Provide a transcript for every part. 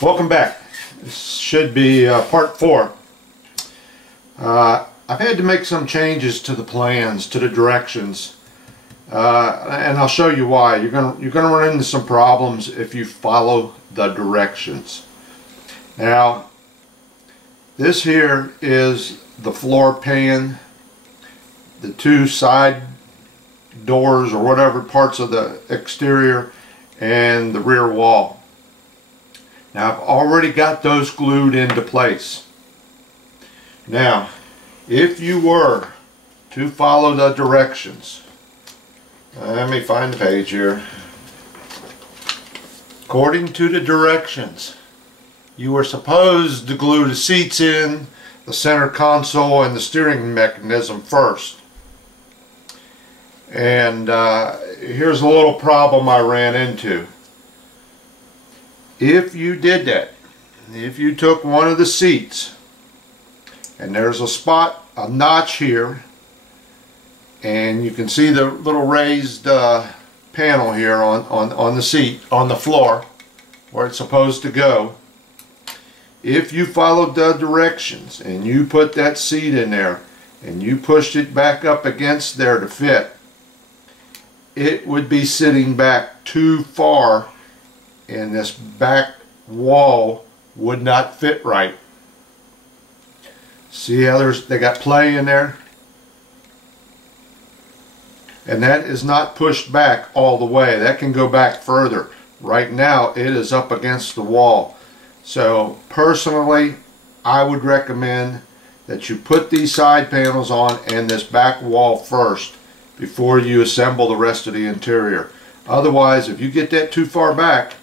Welcome back. This should be part 4. I've had to make some changes to the plans, to the directions, and I'll show you why. You're gonna run into some problems if you follow the directions. Now, this here is the floor pan, the two side doors or whatever parts of the exterior, and the rear wall. Now I've already got those glued into place. Now if you were to follow the directions, let me find the page here. According to the directions, you were supposed to glue the seats in, the center console, and the steering mechanism first. And here's a little problem I ran into. If you did that, if you took one of the seats, and there's a spot, a notch here, and you can see the little raised panel here on the seat, on the floor, where it's supposed to go. If you followed the directions and you put that seat in there and you pushed it back up against there to fit, it would be sitting back too far, and this back wall would not fit right. See how they got play in there? And that is not pushed back all the way. That can go back further. Right now it is up against the wall. So personally, I would recommend that you put these side panels on and this back wall first before you assemble the rest of the interior. Otherwise, if you get that too far back,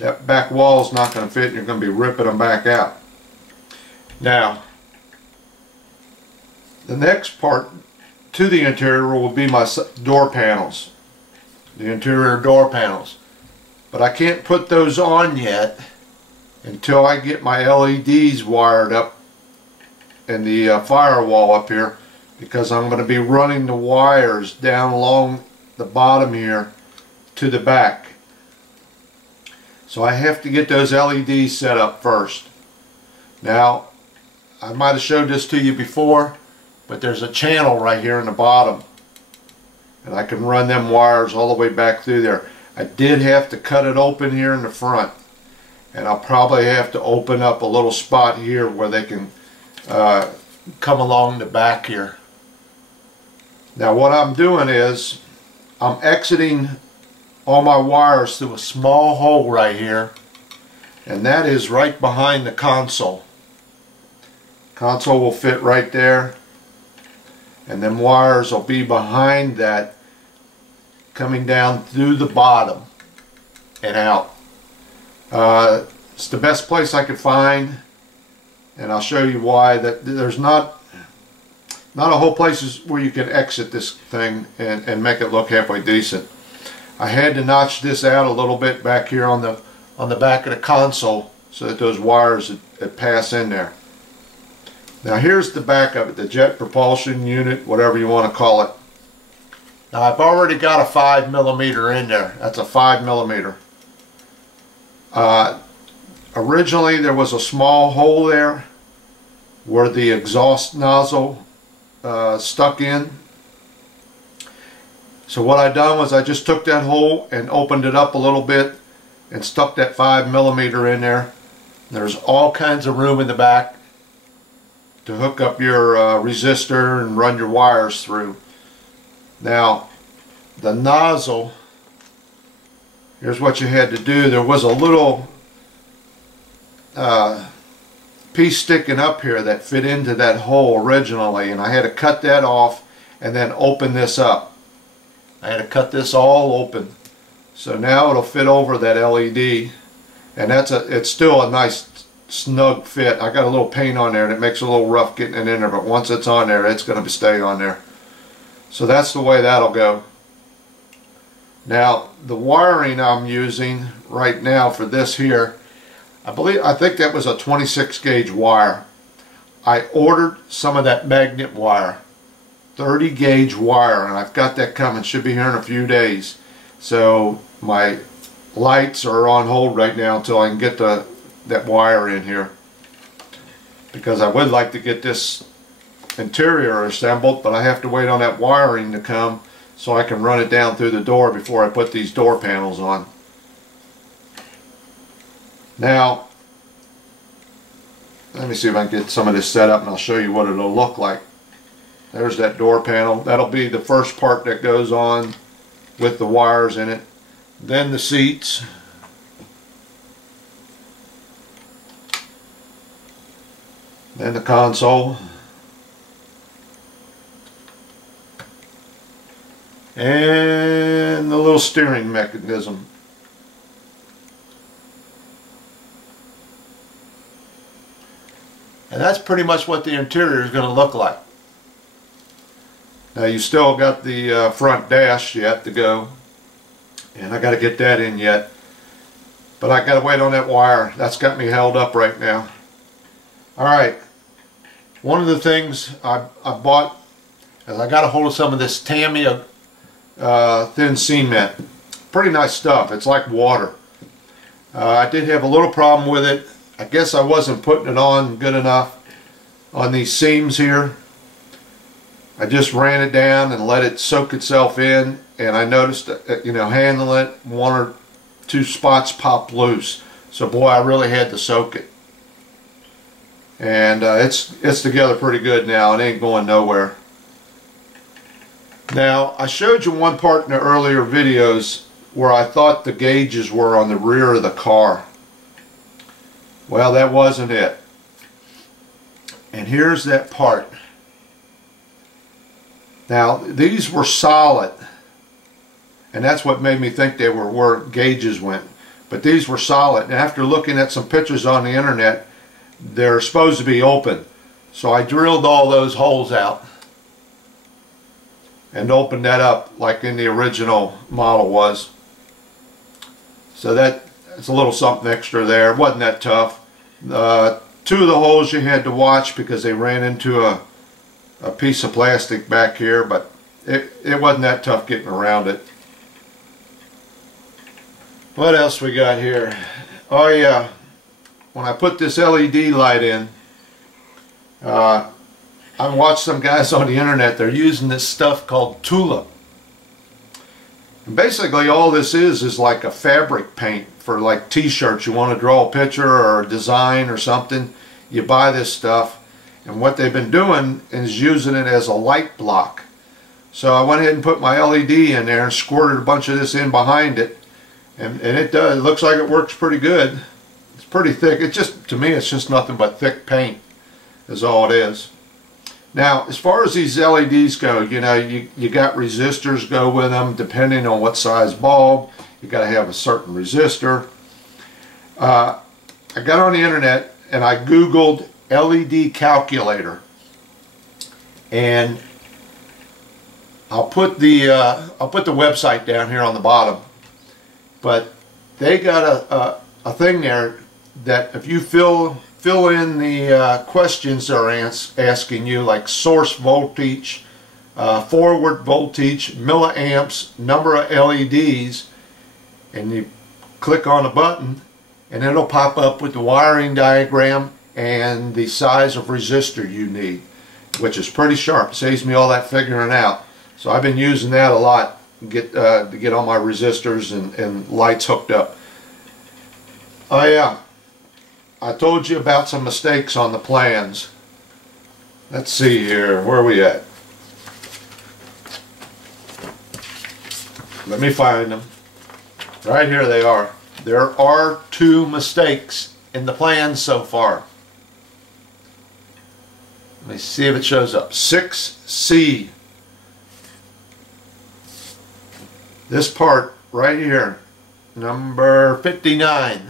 that back wall is not going to fit and you're going to be ripping them back out. Now, the next part to the interior will be my door panels, the interior door panels. But I can't put those on yet until I get my LEDs wired up and the firewall up here, because I'm going to be running the wires down along the bottom here to the back. So I have to get those LEDs set up first. Now, I might have showed this to you before, but there's a channel right here in the bottom, and I can run them wires all the way back through there. I did have to cut it open here in the front, and I'll probably have to open up a little spot here where they can come along the back here. Now what I'm doing is I'm exiting all my wires through a small hole right here, and that is right behind the console. Console will fit right there, and then wires will be behind that, coming down through the bottom and out. It's the best place I could find, and I'll show you why. That there's not a whole places where you can exit this thing and make it look halfway decent. I had to notch this out a little bit back here on the back of the console so that those wires would pass in there. Now here's the back of it, the jet propulsion unit, whatever you want to call it. Now I've already got a 5mm in there. That's a 5mm. Originally there was a small hole there where the exhaust nozzle stuck in. So what I done was I just took that hole and opened it up a little bit and stuck that 5mm in there. There's all kinds of room in the back to hook up your resistor and run your wires through. Now the nozzle, here's what you had to do. There was a little piece sticking up here that fit into that hole originally, and I had to cut that off and then open this up. I had to cut this all open, so now it'll fit over that LED, and it's still a nice snug fit. I got a little paint on there and it makes it a little rough getting it in there, but once it's on there, it's going to stay on there. So that's the way that'll go. Now the wiring I'm using right now for this here, I think that was a 26 gauge wire. I ordered some of that magnet wire, 30 gauge wire, and I've got that coming. Should be here in a few days. So my lights are on hold right now until I can get the that wire in here, because I would like to get this interior assembled, but I have to wait on that wiring to come so I can run it down through the door before I put these door panels on. Now, let me see if I can get some of this set up and I'll show you what it'll look like. There's that door panel. That'll be the first part that goes on with the wires in it. Then the seats. Then the console. And the little steering mechanism. And that's pretty much what the interior is going to look like. Now you still got the front dash yet to go, and I got to get that in yet. But I got to wait on that wire. That's got me held up right now. Alright, one of the things I bought is I got a hold of some of this Tamiya thin cement. Pretty nice stuff. It's like water. I did have a little problem with it. I guess I wasn't putting it on good enough on these seams here. I just ran it down and let it soak itself in, and I noticed that, you know, handling it, one or two spots popped loose. So boy, I really had to soak it. And it's together pretty good now. It ain't going nowhere. Now, I showed you one part in the earlier videos where I thought the gauges were on the rear of the car. Well, that wasn't it. And here's that part. Now, these were solid, and that's what made me think they were where gauges went. But these were solid, and after looking at some pictures on the internet, they're supposed to be open. So I drilled all those holes out and opened that up like in the original model was. So that's a little something extra there. It wasn't that tough. Two of the holes you had to watch because they ran into a piece of plastic back here, but it wasn't that tough getting around it. What else we got here? Oh yeah, when I put this LED light in, I watched some guys on the internet. They're using this stuff called Tulip. And basically all this is like a fabric paint for like t-shirts. You want to draw a picture or a design or something, you buy this stuff. And what they've been doing is using it as a light block. So I went ahead and put my LED in there and squirted a bunch of this in behind it. And it does. It looks like it works pretty good. It's pretty thick. It just, to me, it's just nothing but thick paint is all it is. Now, as far as these LEDs go, you know, you got resistors go with them depending on what size bulb. You got to have a certain resistor. I got on the internet and I Googled LED calculator, and I'll put the website down here on the bottom. But they got a thing there that if you fill in the questions they're asking you, like source voltage, forward voltage, milliamps, number of LEDs, and you click on a button and it'll pop up with the wiring diagram and the size of resistor you need, which is pretty sharp. It saves me all that figuring out. So I've been using that a lot to get all my resistors and lights hooked up. Oh yeah, I told you about some mistakes on the plans. Let's see here, where are we at? Let me find them. Right here they are. There are 2 mistakes in the plans so far. Let me see if it shows up. 6C. This part right here, number 59.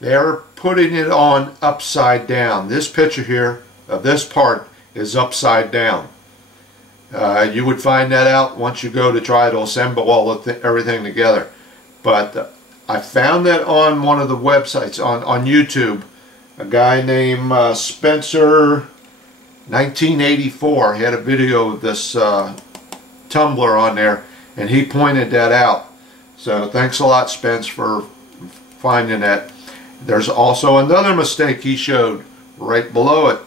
They're putting it on upside down. This picture here of this part is upside down. You would find that out once you go to try to assemble everything together. But I found that on one of the websites on YouTube. A guy named Spencer 1984 had a video of this tumbler on there, and he pointed that out. So thanks a lot, Spence, for finding that. There's also another mistake he showed right below it.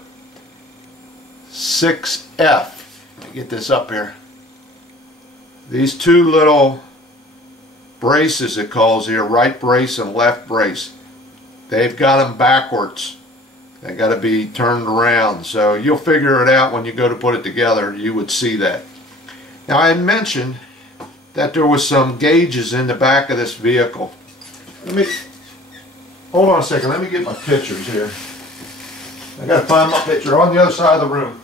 6F. Let me get this up here. These two little braces it calls here, right brace and left brace, they've got them backwards. They got to be turned around. So you'll figure it out when you go to put it together. You would see that. Now I had mentioned that there was some gauges in the back of this vehicle. Let me hold on a second. Let me get my pictures here. I got to find my picture on the other side of the room.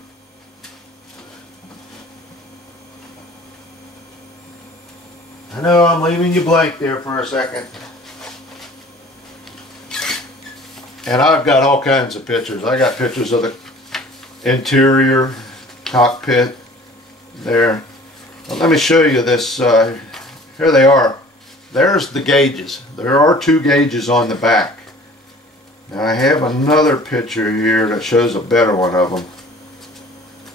I know I'm leaving you blank there for a second. And I've got all kinds of pictures. I got pictures of the interior, cockpit, there. Well, let me show you this. Here they are. There's the gauges. There are two gauges on the back. Now I have another picture here that shows a better one of them.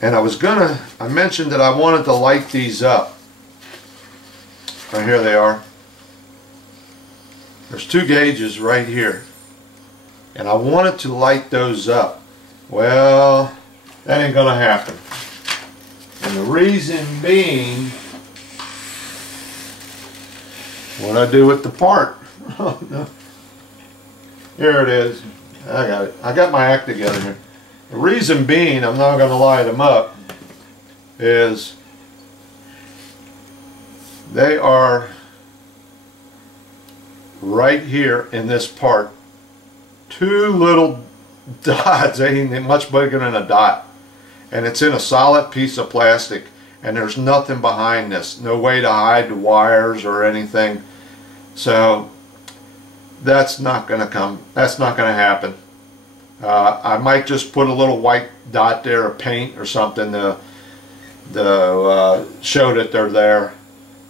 And I mentioned that I wanted to light these up. Right here they are. There's two gauges right here. And I wanted to light those up. Well, that ain't gonna happen. And the reason being, what I do with the part. Oh, no. Here it is. I got it. I got my act together here. The reason being I'm not going to light them up is they are right here in this part. Two little dots. They ain't much bigger than a dot. And it's in a solid piece of plastic. And there's nothing behind this. No way to hide the wires or anything. So that's not going to come. That's not going to happen. I might just put a little white dot there of paint or something to show that they're there.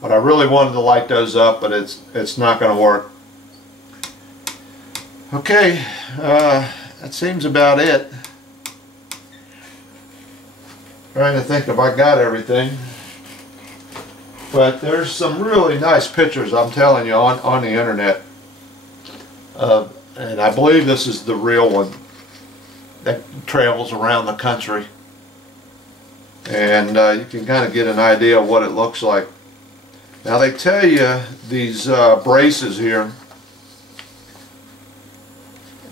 But I really wanted to light those up, but it's not going to work. Okay, that seems about it. Trying to think if I got everything. But there's some really nice pictures, I'm telling you, on the internet. And I believe this is the real one that travels around the country. And you can kind of get an idea of what it looks like. Now they tell you these braces here.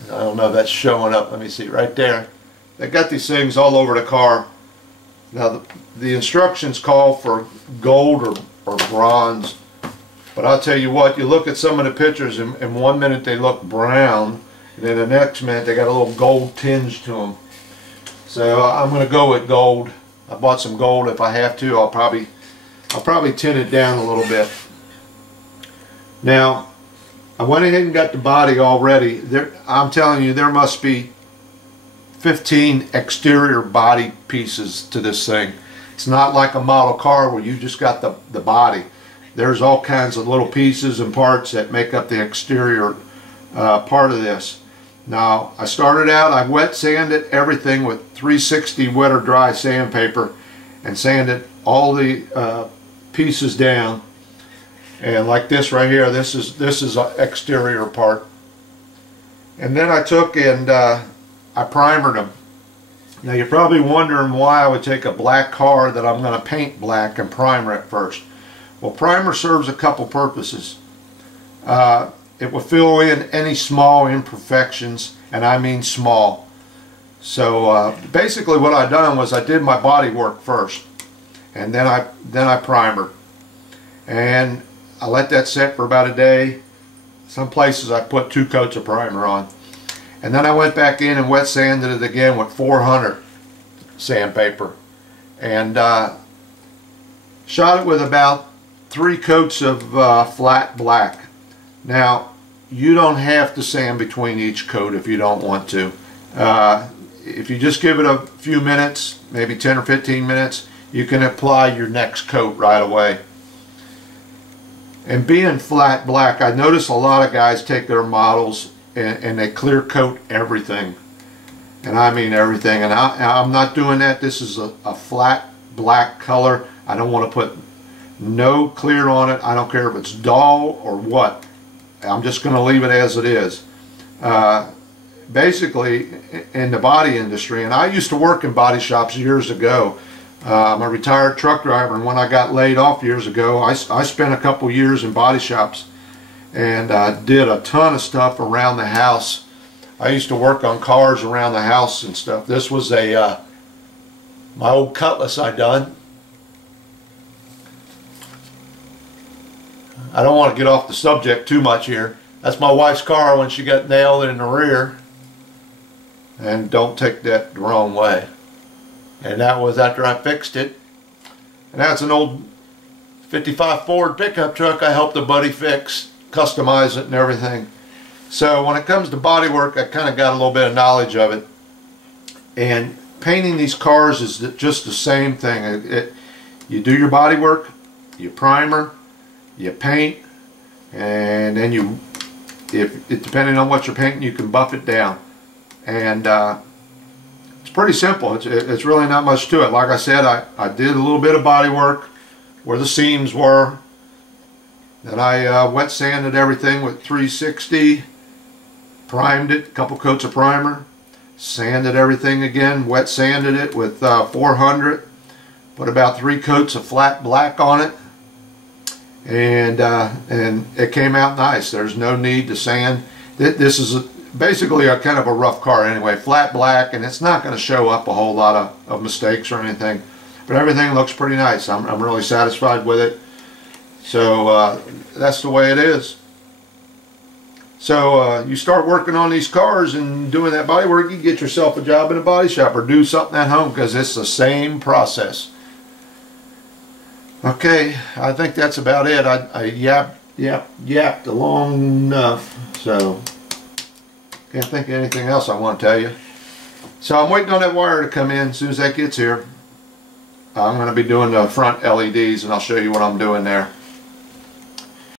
I don't know if that's showing up. Let me see, right there. They got these things all over the car. Now the instructions call for gold or bronze, but I'll tell you what, you look at some of the pictures and in 1 minute they look brown, and then the next minute they got a little gold tinge to them. So I'm going to go with gold. I bought some gold. If I have to, I'll probably tint it down a little bit. Now I went ahead and got the body all ready. I'm telling you, there must be 15 exterior body pieces to this thing. It's not like a model car where you just got the body. There's all kinds of little pieces and parts that make up the exterior part of this. Now I started out, I wet sanded everything with 360 wet or dry sandpaper and sanded all the pieces down. And like this right here, this is an exterior part. And then I took and I primered them. Now you're probably wondering why I would take a black car that I'm going to paint black and primer it first. Well, primer serves a couple purposes. It will fill in any small imperfections, and I mean small. So basically what I done was I did my body work first, and then I primered. And I let that set for about a day. Some places I put 2 coats of primer on. And then I went back in and wet sanded it again with 400 sandpaper. And shot it with about 3 coats of flat black. Now, you don't have to sand between each coat if you don't want to. If you just give it a few minutes, maybe 10 or 15 minutes, you can apply your next coat right away. And being flat black, I notice a lot of guys take their models and they clear coat everything. And I mean everything. And I'm not doing that. This is a flat black color. I don't want to put no clear on it. I don't care if it's dull or what. I'm just going to leave it as it is. basically in the body industry. And I used to work in body shops years ago. I'm a retired truck driver, and when I got laid off years ago, I spent a couple years in body shops and did a ton of stuff around the house. I used to work on cars around the house and stuff. This was a my old Cutlass I done. I don't want to get off the subject too much here. That's my wife's car when she got nailed in the rear. And don't take that the wrong way. And that was after I fixed it. And that's an old 55 Ford pickup truck I helped a buddy fix, customize it and everything. So when it comes to body work, I kind of got a little bit of knowledge of it. And painting these cars is just the same thing. You do your body work, you primer, you paint, and then you, depending on what you're painting, you can buff it down. And it's pretty simple. It's really not much to it. Like I said, I did a little bit of body work where the seams were. Then I wet sanded everything with 360, primed it, a couple coats of primer, sanded everything again, wet sanded it with 400, put about 3 coats of flat black on it, and it came out nice. There's no need to sand. This is basically a kind of a rough car anyway, flat black, and it's not going to show up a whole lot of mistakes or anything, but everything looks pretty nice. I'm really satisfied with it. So that's the way it is. So you start working on these cars and doing that body work, you get yourself a job in a body shop or do something at home, because it's the same process. Okay, I think that's about it. I yapped long enough, so can't think of anything else I want to tell you. So I'm waiting on that wire to come in. As soon as that gets here, I'm going to be doing the front LEDs, and I'll show you what I'm doing there.